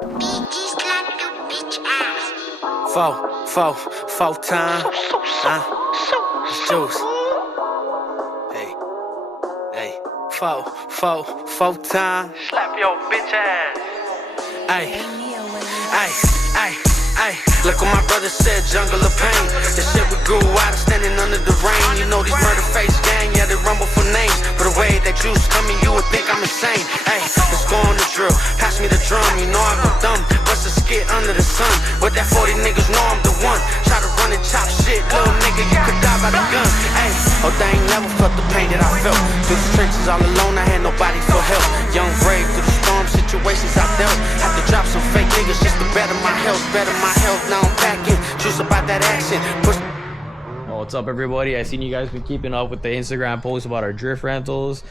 Four time. It's juice. Hey. Four time. Slap your bitch ass. Ay. Look what my brother said, jungle of pain. The shit we grew out of standing under the rain. You know these murder face gang, yeah, they rumble for names. But the way that juice coming, you would think I'm insane. Ay, let's go on the drill, pass me the drum. You know I go dumb, bust a skit under the sun. But that 40 niggas know I'm the one. Try to run and chop shit, little nigga, you could die by the gun. Ay, oh, they ain't never felt the pain that I felt. Through the trenches all alone, I had nobody for help. Young brave through the storm situations I dealt. Have to drop some fake niggas just to better my health. Now I'm packing, juice about that action. What's up, everybody? I seen you guys been keeping up with the Instagram posts about our drift rentals.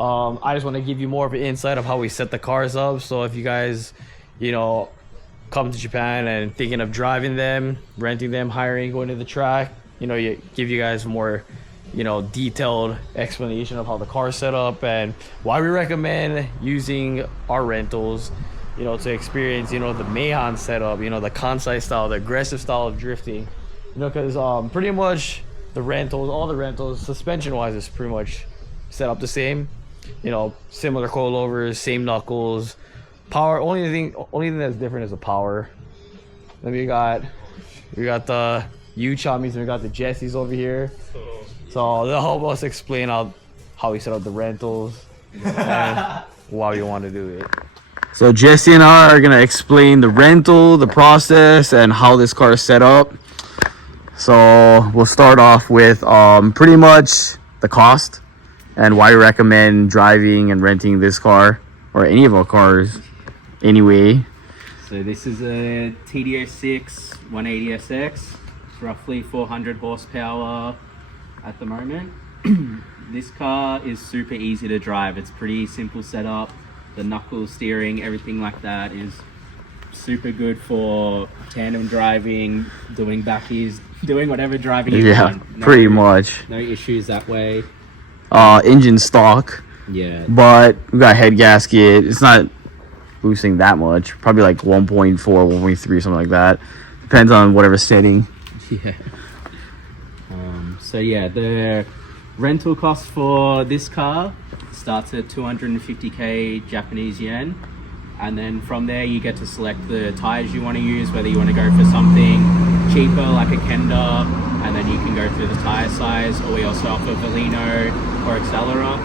I just want to give you more of an insight of how we set the cars up. So if you guys, come to Japan and thinking of driving them, renting them, hiring, going to the track, give you guys more, detailed explanation of how the car is set up and why we recommend using our rentals, to experience, the meihan setup, the Kansai style, the aggressive style of drifting, because pretty much all the rentals, suspension wise, is pretty much set up the same, similar coilovers, same knuckles, power. Only thing that's different is the power. Then we got the U-Chamis and we got the Jessies over here. So they'll help us explain how we set up the rentals and why we want to do it. So Jesse and I are going to explain the rental, the process, and how this car is set up. So we'll start off with pretty much the cost and why we recommend driving and renting this car or any of our cars anyway. So this is a TD06 180SX. It's roughly 400 horsepower at the moment. This car is super easy to drive. It's pretty simple setup. The knuckle steering, everything like that is super good for tandem driving, doing backies, doing whatever driving you want. Pretty much. No issues that way. Engine stock. Yeah. But we got head gasket. It's not boosting that much. Probably like 1.4, 1.3, something like that. Depends on whatever setting. Yeah. So yeah, the rental cost for this car starts at 250k Japanese yen, and then from there you get to select the tires you want to use, whether you want to go for something cheaper like a Kenda, and then you can go through the tire size, or we also offer Velino or Accelera.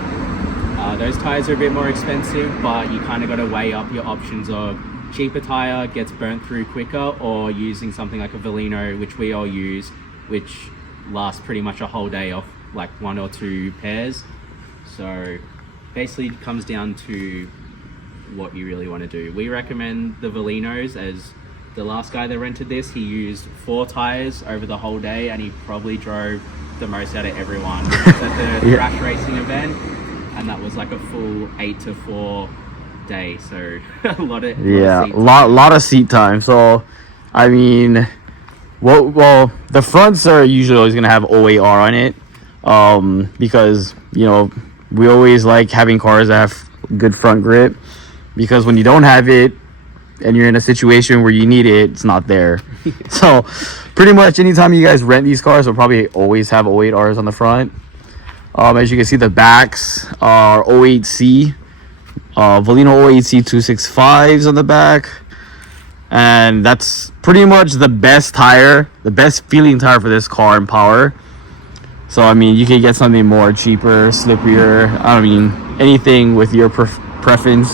Those tires are a bit more expensive, but you kind of got to weigh up your options of cheaper tire gets burnt through quicker, or using something like a Velino, which we all use, which lasts pretty much a whole day off like 1 or 2 pairs. So basically it comes down to what you really want to do. We recommend the Velinos, as the last guy that rented this, he used 4 tires over the whole day and he probably drove the most out of everyone. It was at the crash racing event, and that was like a full 8 to 4 day, so a lot of seat time. So I mean, well the fronts are usually always going to have OAR on it, because we always like having cars that have good front grip, because when you don't have it and you're in a situation where you need it, it's not there. So pretty much anytime you guys rent these cars, they'll probably always have 08Rs on the front. As you can see, the backs are 08C, Velino 08C 265s on the back, and that's pretty much the best tire, the best feeling tire for this car and power. So I mean, you can get something more cheaper, slippier, anything with your preference,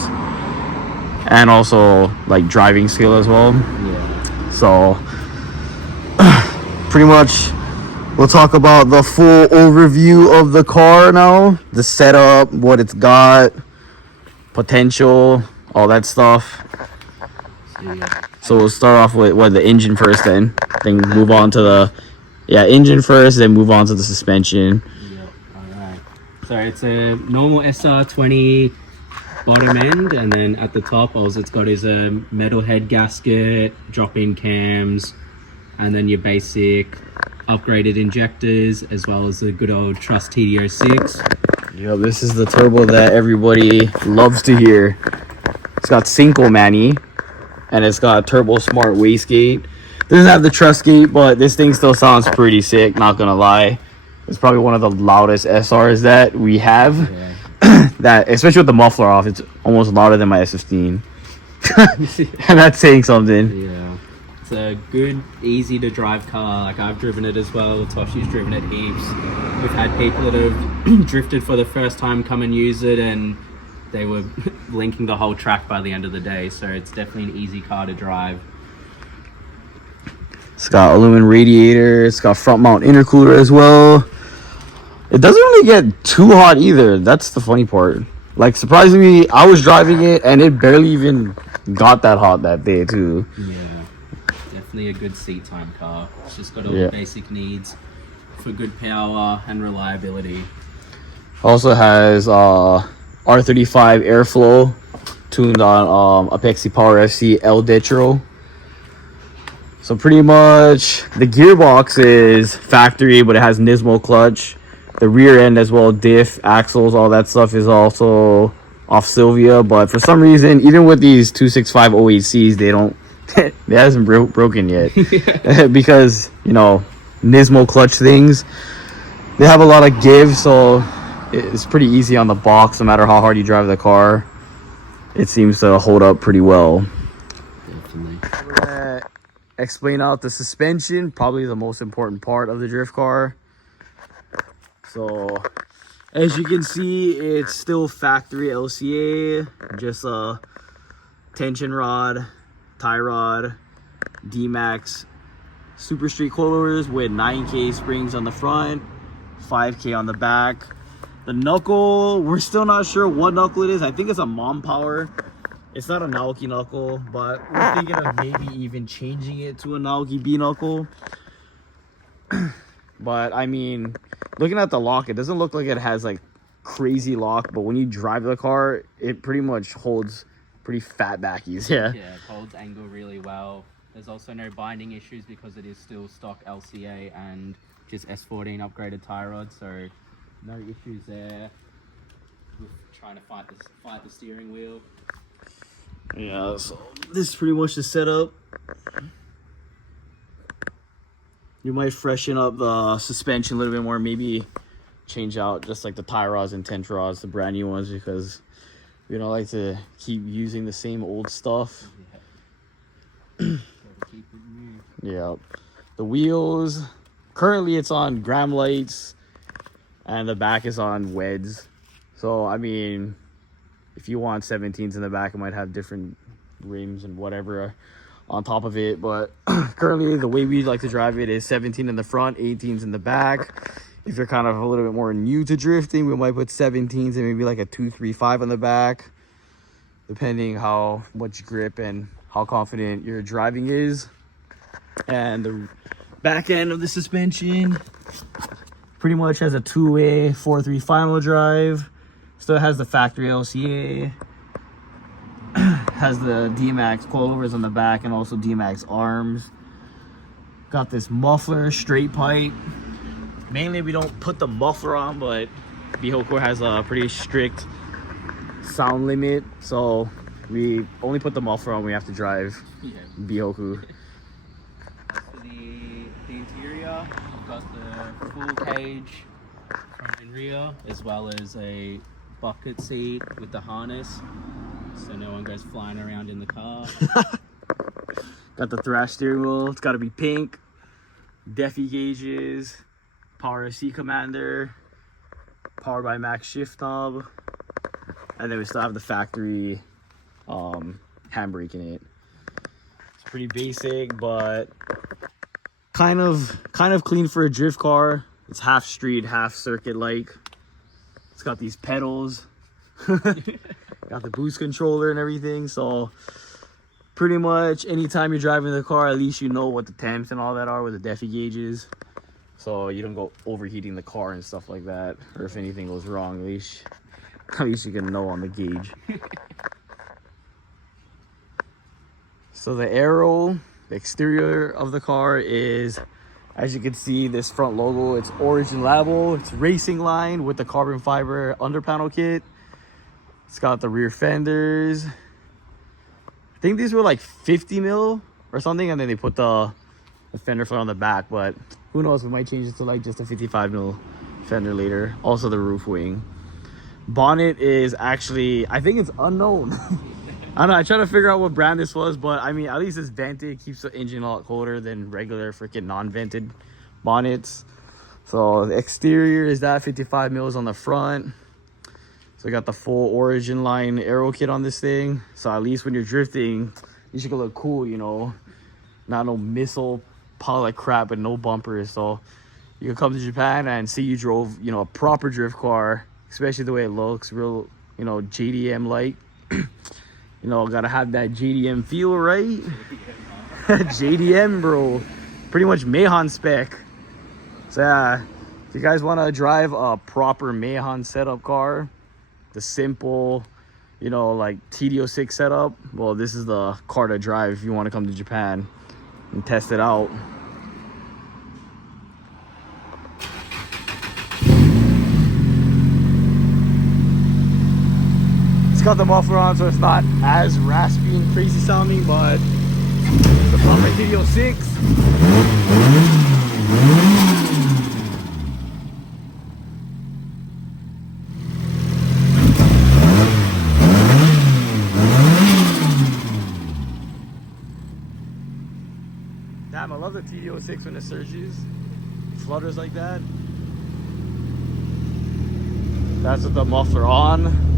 and also like driving skill as well. Yeah. So pretty much we'll talk about the full overview of the car now, the setup, what it's got, potential, all that stuff. So we'll start off with the engine first, then move on to the engine first, then move on to the suspension. Yep. All right. So it's a normal SR20 bottom end, and then at the top, all it's got is a metal head gasket, drop-in cams, and then your basic upgraded injectors, as well as the good old Trust TD06. Yo, this is the turbo that everybody loves to hear. It's got Cinco Manny, and it's got turbo smart wastegate. Doesn't have the truss gate, but this thing still sounds pretty sick, not gonna lie. It's probably one of the loudest SRs that we have. Yeah. That, especially with the muffler off, it's almost louder than my S15. And that's saying something. Yeah. It's a good, easy to drive car. Like, I've driven it as well. Toshi's driven it heaps. We've had people that have drifted for the first time come and use it, and they were linking the whole track by the end of the day. So it's definitely an easy car to drive. It's got aluminum radiator. It's got front mount intercooler as well. It doesn't really get too hot either. That's the funny part. Like, surprisingly, I was driving it and it barely even got that hot that day too. Yeah, definitely a good seat time car. It's just got all the basic needs for good power and reliability. Also has R35 airflow tuned on Apexi Power FC L Detro. So pretty much the gearbox is factory, but it has Nismo clutch. The rear end as well, diff, axles, all that stuff is also off Sylvia. But for some reason, even with these 265 OHCs, they don't, it hasn't broken yet. Because, you know, Nismo clutch things, they have a lot of give, so it's pretty easy on the box. No matter how hard you drive the car, it seems to hold up pretty well. Definitely. Explain out the suspension, probably the most important part of the drift car. So as you can see, it's still factory LCA, just a tension rod, tie rod, D-Max Super Street coilovers with 9K springs on the front, 5K on the back. The knuckle, we're still not sure what knuckle it is. I think it's a Mom Power. It's not a Naoki knuckle, but we're thinking of maybe even changing it to a Naoki B knuckle. But I mean, looking at the lock, it doesn't look like it has like crazy lock, but when you drive the car, it pretty much holds pretty fat backies. Yeah, it holds angle really well. There's also no binding issues because it is still stock LCA and just S14 upgraded tie rod, so no issues there with trying to fight the steering wheel. Yeah, so this is pretty much the setup. You might freshen up the suspension a little bit more, maybe change out just like the tie rods and tension rods, the brand new ones, because we don't like to keep using the same old stuff. Yeah. Keep it new. Yeah. The wheels, currently it's on gram lights and the back is on weds. So I mean, if you want 17s in the back, it might have different rims and whatever on top of it, but currently the way we like to drive it is 17 in the front, 18s in the back. If you're kind of a little bit more new to drifting, we might put 17s and maybe like a 235 on the back, depending how much grip and how confident your driving is. And the back end of the suspension pretty much has a two-way 4.3 final drive. Still has the factory LCA. Has the D-Max coilovers on the back and also D-Max arms. Got this muffler, straight pipe. Mainly we don't put the muffler on, but Bihoko has a pretty strict sound limit, so we only put the muffler on when we have to drive Bihoko. For the interior, we've got the full cage front and rear, as well as a bucket seat with the harness, so no one goes flying around in the car. Got the thrash steering wheel. It's got to be pink. Defi gauges. Power FC commander. Powered by Max shift knob. And then we still have the factory handbrake in it. It's pretty basic, but kind of clean for a drift car. It's half street, half circuit like. It's got these pedals. Got the boost controller and everything, so pretty much anytime you're driving the car, at least you know what the temps and all that are with the Defi gauges, so you don't go overheating the car and stuff like that, or if anything goes wrong, at least you can know on the gauge. So the aero, the exterior of the car is, as you can see, this front logo, it's Origin Labo. It's racing line with the carbon fiber under panel kit. It's got the rear fenders, think these were like 50 mil or something, and then they put the fender flare on the back. But who knows? We might change it to like just a 55 mil fender later. Also the roof wing. Bonnet is actually, I think it's unknown. I don't know. I try to figure out what brand this was, but I mean, at least it's vented. It keeps the engine a lot colder than regular freaking non-vented bonnets. So the exterior is that 55 mils on the front. So I got the full Origin line aero kit on this thing. So at least when you're drifting, you should look cool, you know. Not no missile pile of crap and no bumpers. So you can come to Japan and see you drove, you know, a proper drift car, especially the way it looks, real, you know, JDM like. You know, gotta have that JDM feel, right? JDM, bro. Pretty much meihan spec. So yeah, if you guys want to drive a proper meihan setup car, the simple, you know, like TD06 setup, well, this is the car to drive if you want to come to Japan and test it out. It's got the muffler on, so it's not as raspy and crazy sounding, but the proper TD06. Damn, I love the TD06 when it surges, flutters like that. That's with the muffler on.